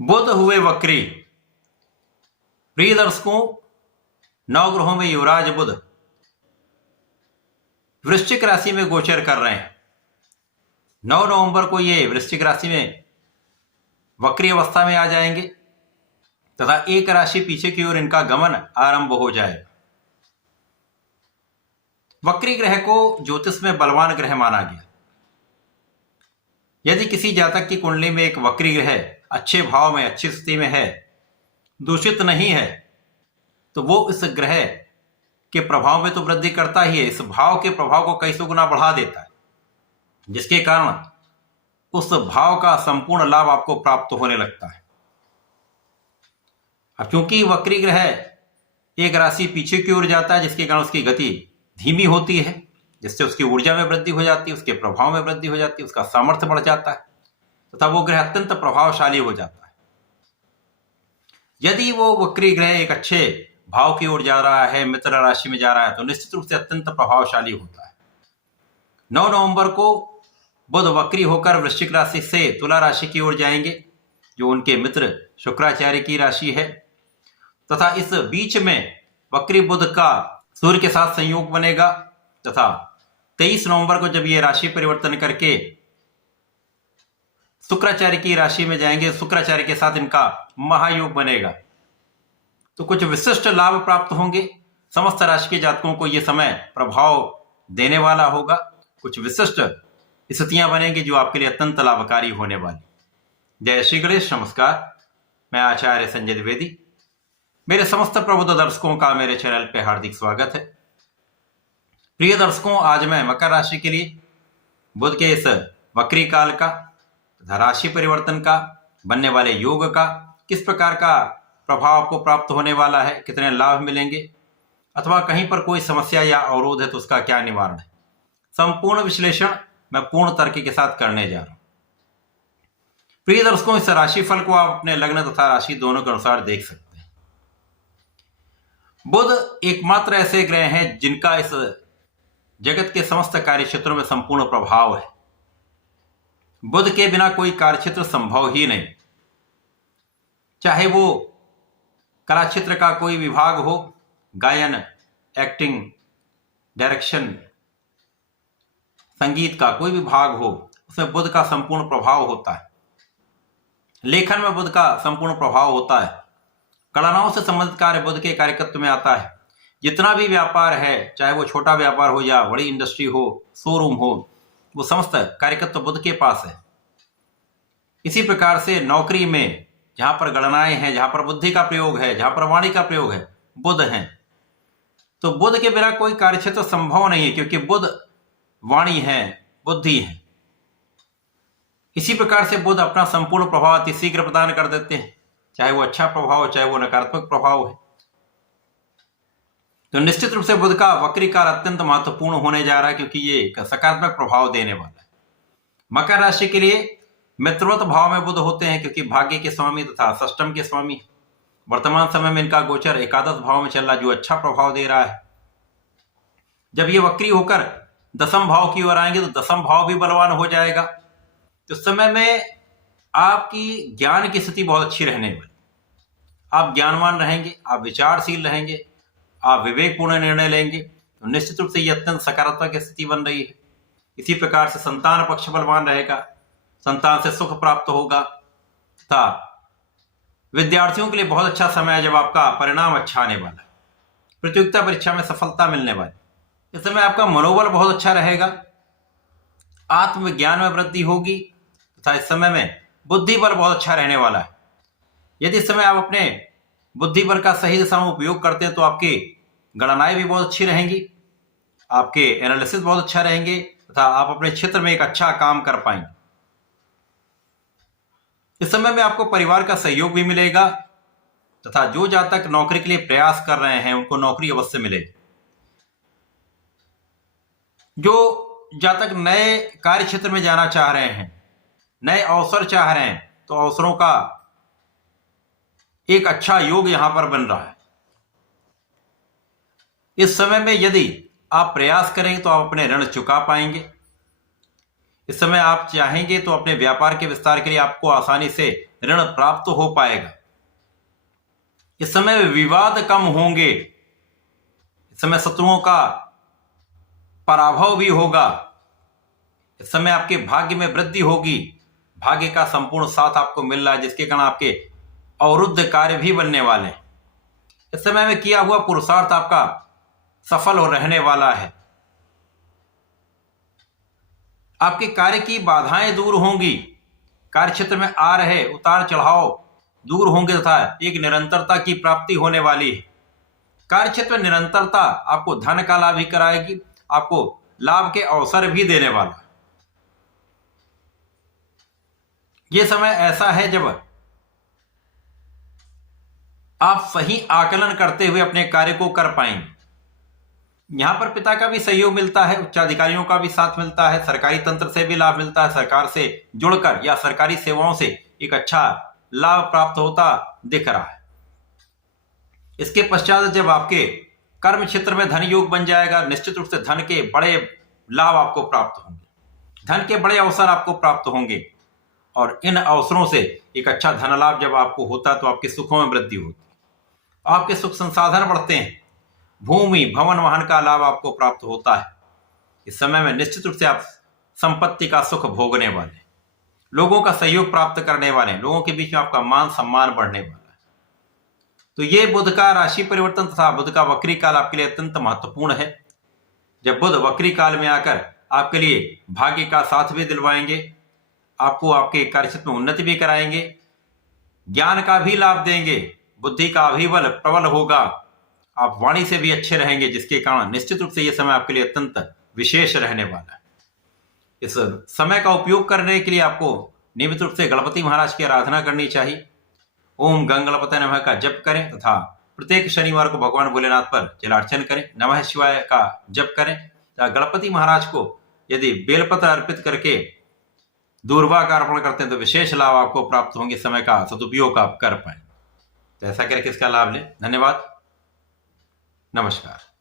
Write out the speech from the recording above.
बुध हुए वक्री। प्रिय दर्शकों, नवग्रहों में युवराज बुध वृश्चिक राशि में गोचर कर रहे हैं। 9 नवंबर को ये वृश्चिक राशि में वक्री अवस्था में आ जाएंगे तथा एक राशि पीछे की ओर इनका गमन आरंभ हो जाएगा। वक्री ग्रह को ज्योतिष में बलवान ग्रह माना गया। यदि किसी जातक की कुंडली में एक वक्री ग्रह अच्छे भाव में, अच्छी स्थिति में है, दूषित नहीं है, तो वो इस ग्रह के प्रभाव में तो वृद्धि करता ही है, इस भाव के प्रभाव को कई सौ गुना बढ़ा देता है, जिसके कारण उस भाव का संपूर्ण लाभ आपको प्राप्त होने लगता है। अब क्योंकि वक्री ग्रह एक राशि पीछे की ओर जाता है, जिसके कारण उसकी गति धीमी होती है, जिससे उसकी ऊर्जा में वृद्धि हो जाती है, उसके प्रभाव में वृद्धि हो जाती है, उसका सामर्थ्य बढ़ जाता है तथा वो ग्रह अत्यंत प्रभावशाली हो जाता है। यदि वो वक्री ग्रह एक अच्छे भाव की ओर जा रहा है, मित्र राशि में जा रहा है, तो निश्चित रूप से अत्यंत प्रभावशाली होता है। 9 नवंबर को बुध वक्री होकर वृश्चिक राशि से तुला राशि की ओर जाएंगे, जो उनके मित्र शुक्राचार्य की राशि है, तथा इस बीच में वक्री बुध का सूर्य के साथ संयोग बनेगा तथा 23 नवंबर को जब ये राशि परिवर्तन करके शुक्राचार्य की राशि में जाएंगे, शुक्राचार्य के साथ इनका महायोग बनेगा, तो कुछ विशिष्ट लाभ प्राप्त होंगे। समस्त राशि के जातकों को यह समय प्रभाव देने वाला होगा। कुछ विशिष्ट स्थितियां बनेंगी जो आपके लिए अत्यंत लाभकारी होने वाली। जय श्री गणेश। नमस्कार, मैं आचार्य संजय द्विवेदी। मेरे समस्त प्रबुद्ध दर्शकों का मेरे चैनल पे हार्दिक स्वागत है। प्रिय दर्शकों, आज मैं मकर राशि के लिए बुध के इस वक्री काल का तथा राशि परिवर्तन का, बनने वाले योग का, किस प्रकार का प्रभाव आपको प्राप्त होने वाला है, कितने लाभ मिलेंगे, अथवा कहीं पर कोई समस्या या अवरोध है तो उसका क्या निवारण है, संपूर्ण विश्लेषण मैं पूर्ण तर्क के साथ करने जा रहा हूं। प्रिय दर्शकों, इस राशिफल को आप अपने लग्न तथा राशि दोनों के अनुसार देख सकते हैं। बुध एकमात्र ऐसे ग्रह हैं जिनका इस जगत के समस्त कार्य क्षेत्रों में संपूर्ण प्रभाव है। बुध के बिना कोई कार्यक्षेत्र संभव ही नहीं, चाहे वो कला क्षेत्र का कोई विभाग हो, गायन, एक्टिंग, डायरेक्शन, संगीत का कोई विभाग हो, उसमें बुध का संपूर्ण प्रभाव होता है। लेखन में बुध का संपूर्ण प्रभाव होता है। कलाओं से संबंधित कार्य बुध के कार्यकत्व में आता है। जितना भी व्यापार है, चाहे वो छोटा व्यापार हो या बड़ी इंडस्ट्री हो, शोरूम हो, वो समस्त कार्यकत्व बुध के पास है। इसी प्रकार से नौकरी में जहां पर गणनाएं हैं, जहां पर बुद्धि का प्रयोग है, जहां पर वाणी का प्रयोग है, बुध हैं। तो बुध के बिना कोई कार्यक्षेत्र संभव नहीं है, क्योंकि बुध वाणी है, बुद्धि है। इसी प्रकार से बुध अपना संपूर्ण प्रभाव अति शीघ्र प्रदान कर देते हैं, चाहे वो अच्छा प्रभाव हो, चाहे वो नकारात्मक प्रभाव है। तो निश्चित रूप से बुध का वक्री काल अत्यंत महत्वपूर्ण होने जा रहा है, क्योंकि ये एक सकारात्मक प्रभाव देने वाला है। मकर राशि के लिए मित्रवत भाव में बुध होते हैं, क्योंकि भाग्य के स्वामी तथा षष्टम के स्वामी। वर्तमान समय में इनका गोचर एकादश भाव में चल रहा, जो अच्छा प्रभाव दे रहा है। जब ये वक्री होकर दसम भाव की ओर आएंगे तो दसम भाव भी बलवान हो जाएगा। तो समय में आपकी ज्ञान की स्थिति बहुत अच्छी रहने वाली। आप ज्ञानवान रहेंगे, आप विचारशील रहेंगे, आप विवेकपूर्ण निर्णय लेंगे, तो निश्चित रूप से यह अत्यंत सकारात्मक स्थिति बन रही है। इसी प्रकार से संतान पक्ष बलवान रहेगा, संतान से सुख प्राप्त होगा तथा विद्यार्थियों के लिए बहुत अच्छा समय है, जब आपका परिणाम अच्छा आने वाला है, प्रतियोगिता परीक्षा में सफलता मिलने वाली। इस समय आपका मनोबल बहुत अच्छा रहेगा, आत्मविज्ञान में वृद्धि होगी तथा इस समय में बुद्धि बल बहुत अच्छा रहने वाला है। यदि इस समय आप अपने बुद्धि बल का सही दिशा में उपयोग करते हैं तो आपकी गणनाएं भी बहुत अच्छी रहेंगी, आपके एनालिसिस बहुत अच्छा रहेंगे तथा आप अपने क्षेत्र में एक अच्छा काम कर पाएंगे। इस समय में आपको परिवार का सहयोग भी मिलेगा तथा जो जातक नौकरी के लिए प्रयास कर रहे हैं उनको नौकरी अवश्य मिलेगी। जो जातक नए कार्य क्षेत्र में जाना चाह रहे हैं, नए अवसर चाह रहे हैं, तो अवसरों का एक अच्छा योग यहां पर बन रहा है। इस समय में यदि आप प्रयास करेंगे तो आप अपने ऋण चुका पाएंगे। इस समय आप चाहेंगे तो अपने व्यापार के विस्तार के लिए आपको आसानी से ऋण प्राप्त हो पाएगा। इस समय विवाद कम होंगे, इस समय शत्रुओं का पराभव भी होगा, इस समय आपके भाग्य में वृद्धि होगी, भाग्य का संपूर्ण साथ आपको मिल रहा है, जिसके कारण आपके अवरुद्ध कार्य भी बनने वाले हैं। इस समय में किया हुआ पुरुषार्थ आपका सफल हो रहने वाला है। आपके कार्य की बाधाएं दूर होंगी, कार्य क्षेत्र में आ रहे उतार चढ़ाव दूर होंगे तथा एक निरंतरता की प्राप्ति होने वाली है। कार्य क्षेत्र में निरंतरता आपको धन का लाभ ही कराएगी, आपको लाभ के अवसर भी देने वाला। यह समय ऐसा है जब आप सही आकलन करते हुए अपने कार्य को कर पाएंगे। यहां पर पिता का भी सहयोग मिलता है, उच्चाधिकारियों का भी साथ मिलता है, सरकारी तंत्र से भी लाभ मिलता है, सरकार से जुड़कर या सरकारी सेवाओं से एक अच्छा लाभ प्राप्त होता दिख रहा है। इसके पश्चात जब आपके कर्म क्षेत्र में धन योग बन जाएगा, निश्चित रूप से धन के बड़े लाभ आपको प्राप्त होंगे, धन के बड़े अवसर आपको प्राप्त होंगे। और इन अवसरों से एक अच्छा धन लाभ जब आपको होता है तो आपके सुखों में वृद्धि होती है, आपके सुख संसाधन बढ़ते हैं, भूमि भवन वाहन का लाभ आपको प्राप्त होता है। इस समय में निश्चित रूप से आप संपत्ति का सुख भोगने वाले, लोगों का सहयोग प्राप्त करने वाले, लोगों के बीच में आपका मान सम्मान बढ़ने वाला है। तो ये बुध का राशि परिवर्तन तथा बुध का वक्री काल आपके लिए अत्यंत महत्वपूर्ण है। जब बुध वक्री काल में आकर आपके लिए भाग्य का साथ भी दिलवाएंगे, आपको आपके कार्यक्षेत्र में उन्नति भी कराएंगे, ज्ञान का भी लाभ देंगे, बुद्धि का भी बल प्रबल होगा, आप वाणी से भी अच्छे रहेंगे, जिसके कारण निश्चित रूप से यह समय आपके लिए अत्यंत विशेष रहने वाला है। इस समय का उपयोग करने के लिए आपको नियमित रूप से गणपति महाराज की आराधना करनी चाहिए। ओम गंगणपतये नमः का जप करें तथा प्रत्येक शनिवार को भगवान भोलेनाथ पर जलार्चन करें, नमः शिवाय का जप करें तथा गणपति महाराज को यदि बेलपत्र अर्पित करके दूर्वा का अर्पण करते हैं तो विशेष लाभ आपको प्राप्त होंगे। समय का सदुपयोग आप कर पाए, तो ऐसा करके इसका लाभ लें। धन्यवाद, नमस्कार।